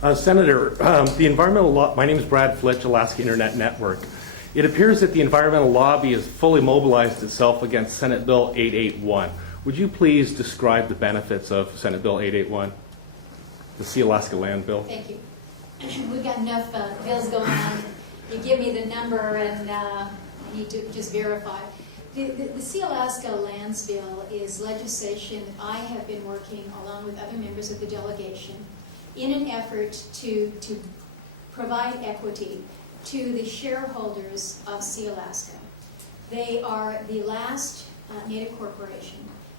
Senator, the environmental law, my name is Brad Fluetsch, Alaska Internet Network. It appears that the environmental lobby has fully mobilized itself against Senate Bill 881. Would you please describe the benefits of Senate Bill 881, the Sealaska Land Bill? Thank you. We've got enough bills going on. You give me the number and I need to just verify. The Sealaska Lands Bill is legislation that I have been working along with other members of the delegation in an effort to provide equity to the shareholders of Sealaska. They are the last Native corporation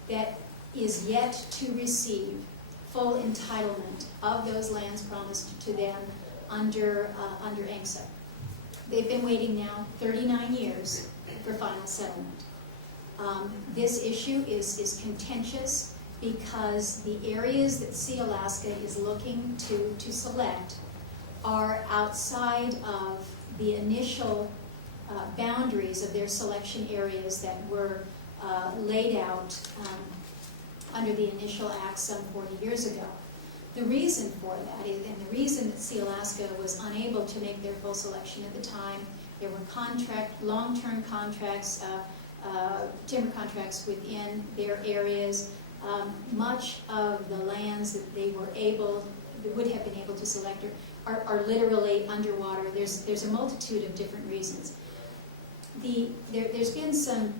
that is yet to receive full entitlement of those lands promised to them under ANCSA. They've been waiting now 39 years for final settlement. This issue is contentious because the areas that Sealaska is looking to select are outside of the initial boundaries of their selection areas that were laid out under the initial act some 40 years ago. The reason for that is, and the reason that Sealaska was unable to make their full selection at the time, there were long-term contracts, timber contracts within their areas. Much of the lands that they would have been able to select are literally underwater. There's a multitude of different reasons. There's been some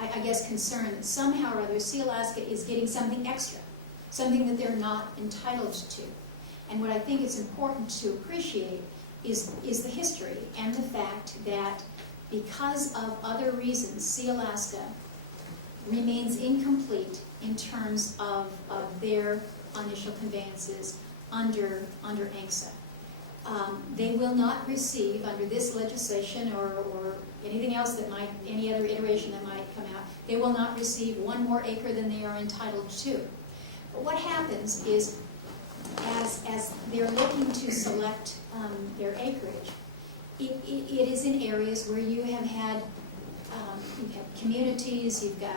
I guess concern that somehow or other Sealaska is getting something extra, something that they're not entitled to. And what I think is important to appreciate is the history and the fact that because of other reasons, Sealaska remains incomplete in terms of their initial conveyances under ANCSA. They will not receive, under this legislation or anything else that might, any other iteration that might come out, they will not receive one more acre than they are entitled to. But what happens is, as they're looking to select their acreage, it is in areas where you have had you've had communities, you've got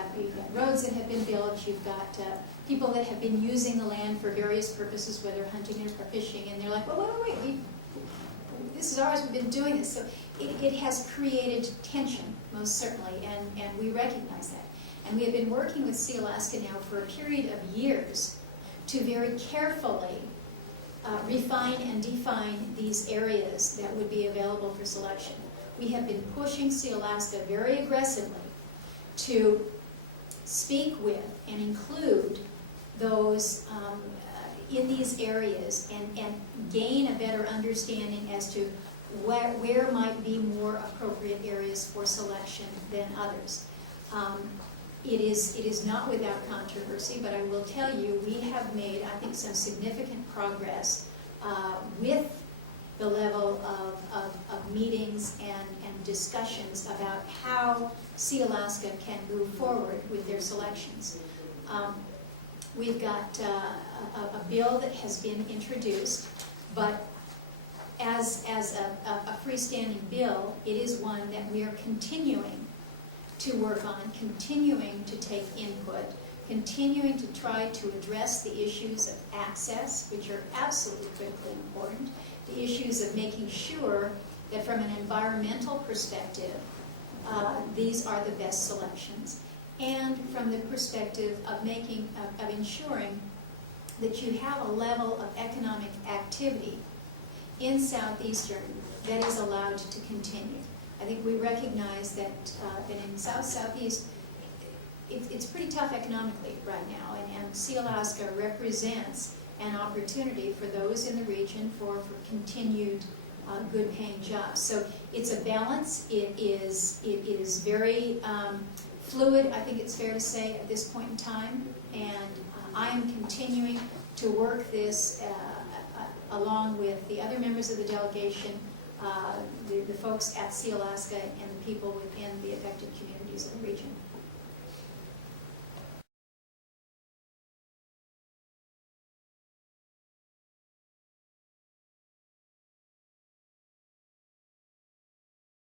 roads that have been built, you've got people that have been using the land for various purposes, whether hunting or fishing, and they're like, well, wait, this is ours, we've been doing this. So it has created tension, most certainly, and we recognize that. And we have been working with Sealaska now for a period of years to very carefully refine and define these areas that would be available for selection. We have been pushing Sealaska very aggressively to speak with and include those in these areas and gain a better understanding as to where might be more appropriate areas for selection than others. It is not without controversy, but I will tell you we have made, I think, some significant progress with the level of meetings and discussions about how Sealaska can move forward with their selections. We've got a bill that has been introduced, but as a freestanding bill, it is one that we are continuing to work on, continuing to take input, continuing to try to address the issues of access, which are absolutely critically important, the issues of making sure that from an environmental perspective, these are the best selections, and from the perspective of ensuring that you have a level of economic activity in Southeastern that is allowed to continue. I think we recognize that in Southeast, it's pretty tough economically right now, and Sealaska represents an opportunity for those in the region for continued good-paying jobs. So it's a balance. It is very fluid, I think it's fair to say, at this point in time, and I am continuing to work this along with the other members of the delegation, the folks at Sealaska, and the people within the affected communities of the region.